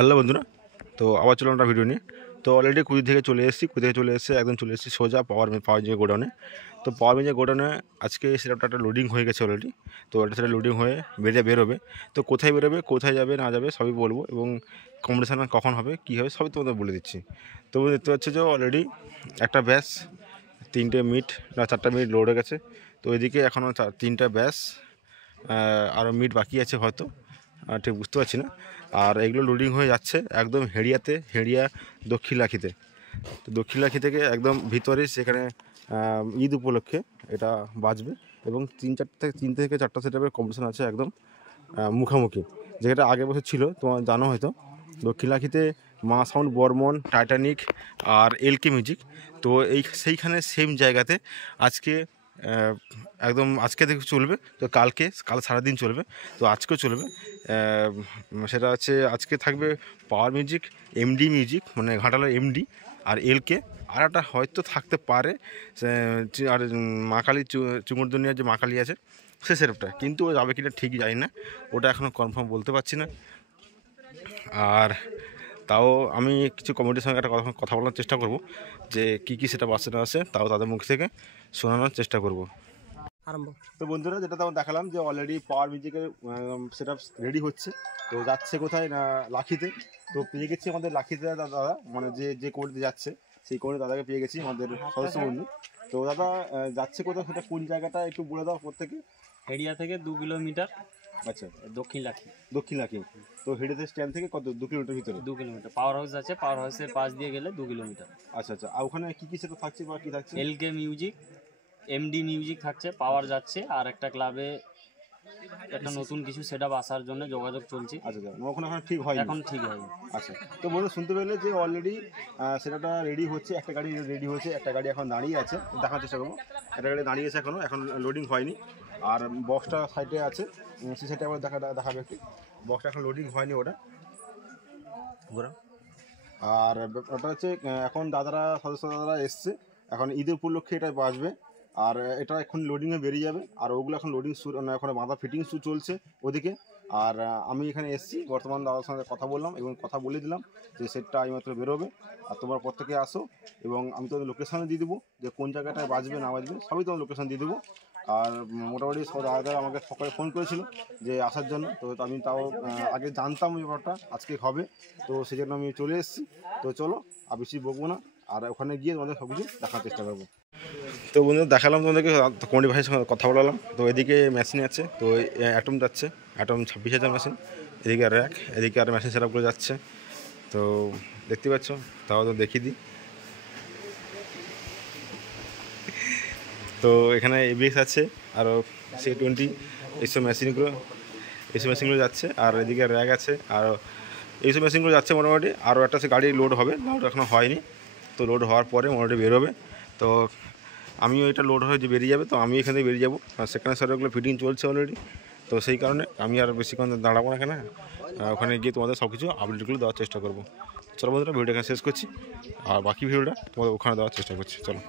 Hello বন্ধুরা, তো আবার চলুন একটা ভিডিও নিয়ে। তো অলরেডি কুড়ি থেকে চলে এসেছি একদম চলে এসেছি সোজা পাওয়ার ইঞ্জিন গোডাউনে। তো পাওয়ার ইঞ্জিন গোডাউনে আজকে সেটা একটা লোডিং হয়ে গেছে অলরেডি। তো সেটা লোডিং হয়ে বেরোবে। তো কোথায় বেরোবে, কোথায় যাবে না যাবে সবই বলবো, এবং কম্পিটিশান কখন হবে কী হবে সবই তোমাদের বলে দিচ্ছি। তো দেখতে পাচ্ছি যে অলরেডি একটা ব্যাস 3টে মিট না 4টা মিট লোড হয়ে গেছে। তো এদিকে এখনও 3টা ব্যাস আরও মিট বাকি আছে হয়তো, ঠিক বুঝতে পারছি না। আর এগুলো লোডিং হয়ে যাচ্ছে একদম হেড়িয়া দক্ষিণলাখিতে। তো দক্ষিণলাখি থেকে একদম ভিতরে সেখানে ঈদ উপলক্ষে এটা বাজবে, এবং 3 থেকে 4টা সেটআপের কম্পিটিশন আছে একদম মুখোমুখি, যেটা আগে বছর ছিল তোমার জানো হয়তো। দক্ষিণলাখিতে মা সাউন্ড, বর্মন, টাইটানিক আর এলকে মিউজিক। তো সেইখানে সেম জায়গাতে আজকে একদম আজকে থেকে চলবে। তো কাল সারাদিন চলবে, তো আজকেও চলবে। সেটা হচ্ছে আজকে থাকবে পাওয়ার মিউজিক, এমডি মিউজিক মানে ঘাটালের এমডি, আর এলকে, আর একটা হয়তো থাকতে পারে আর মা কালী চুমুর দুনিয়ার যে মা কালী আছে সে সেটআপটা, কিন্তু ও যাবে কিনা ঠিক জানি না, ওটা এখনও কনফার্ম বলতে পারছি না। আর তাও আমি কিছু কমিটির সঙ্গে একটা কথা বলার চেষ্টা করব, যে কী সেটআপ আসছে না আসে, তাও তাদের মুখ থেকে শোনানোর চেষ্টা করব। তো বন্ধুরা, যেটা তো দেখালাম যে অলরেডি পাওয়ার মিউজিকের সেটআপ রেডি হচ্ছে। তো যাচ্ছে কোথায় না লাখিতে। তো পেয়ে গেছি আমাদের লাখিতে দাদা, মানে যে কোর্টে যাচ্ছে সেই কোর্টে দাদাকে পেয়ে গেছি, আমাদের সদস্য বন্ধু। তো দাদা যাচ্ছে কোথায়, সেটা কোন জায়গাটা একটু বলে দাও প্রত্যেকে। হেড়িয়া থেকে 2 কিলোমিটার। আচ্ছা, দক্ষিণলাখি। তো হেডিতে স্ট্যান্ড থেকে কত 2 কিলোমিটার ভিতরে? 2 কিলোমিটার। পাওয়ার হাউস আছে, পাওয়ার হাউসের পাশ দিয়ে গেলে 2 কিলোমিটার। আচ্ছা, আর ওখানে কী সেটা থাকছে বা কী থাকছে? এলকে মিউজিক, এমডি মিউজিক থাকছে, পাওয়ার যাচ্ছে, আর একটা ক্লাবে একটা নতুন কিছু সেটআপ আসার জন্য যোগাযোগ চলছে। আচ্ছা, ওখানে ঠিক হয় এখন ঠিক হয়নি। আচ্ছা, তো বন্ধু শুনতে পেলে যে অলরেডি সেটা রেডি হচ্ছে, একটা গাড়ি রেডি হয়েছে, একটা গাড়ি এখন দাঁড়িয়ে আছে, দেখার চেষ্টা করবো। একটা গাড়ি দাঁড়িয়ে আছে এখন লোডিং হয়নি, আর বক্সটা সাইডে আছে, সেই সাইডে আবার দেখাবে একটু। বক্সটা এখন লোডিং হয়নি ওটা। আর ওটা হচ্ছে এখন সদস্য দাদারা এসছে, এখন ঈদের উপলক্ষে এটা বাজবে, আর এটা এখন লোডিংয়ে বেরিয়ে যাবে। আর ওগুলো এখন লোডিং এখন মাথা ফিটিং চলছে ওদিকে। আর আমি এখানে এসেছি বর্তমান দাদার সঙ্গে কথা বললাম, এবং কথা বলে দিলাম যে সেটটা এইমাত্র বেরোবে, আর তোমার প্রত্যেকে আসো, এবং আমি তোমাদের লোকেশানে দিয়ে দেবো যে কোন জায়গাটায় বাজবে না বাজবে সবই তোমার লোকেশান দিয়ে দেবো। আর মোটামুটি সব দাদারা আমাকে সকালে ফোন করেছিল যে আসার জন্য, তো আমি তাও আগে জানতাম ব্যাপারটা আজকে হবে, তো সেই জন্য আমি চলে এসেছি। তো চলো আর বেশি বকবো না, আর ওখানে গিয়ে তোমাদের সব কিছু দেখার চেষ্টা করবো। তো বন্ধুরা দেখালাম তোমাদেরকে, কমিটি ভাইয়ের সঙ্গে কথা বলালাম। তো এদিকে মেশিন আছে, তো অ্যাটম যাচ্ছে, অ্যাটম 26,000 মেশিন, এদিকে র্যাক, এদিকে আর মেশিন সেটআপগুলো যাচ্ছে। তো দেখতে পাচ্ছ, তাও তো দেখিয়ে দিই। তো এখানে এবিএক্স আছে, আরও C20 এইসব মেশিনগুলো যাচ্ছে, আর এদিকে র্যাক আছে, আর এইসব মেশিনগুলো যাচ্ছে মোটামুটি। আরও একটা গাড়ি লোড হবে, লোড এখনও হয়নি, তো লোড হওয়ার পরে মোটামুটি বেরোবে। তো আমিও এটা লোড হয়ে যে বেরিয়ে যাবে, তো আমি এখান থেকে বেরিয়ে যাবো, সেখানে সার্ভারগুলো ফিটিং চলছে অলরেডি। তো সেই কারণে আমি আর বেশিক্ষণ দাঁড়াবো না এখানে, ওখানে গিয়ে তোমাদের সব কিছু আপডেটগুলো দেওয়ার চেষ্টা করবো। চলো বন্ধুরা, ভিডিওটা এখানে শেষ করছি, আর বাকি ভিডিওটা তোমাদের ওখানে দেওয়ার চেষ্টা করছি। চলো।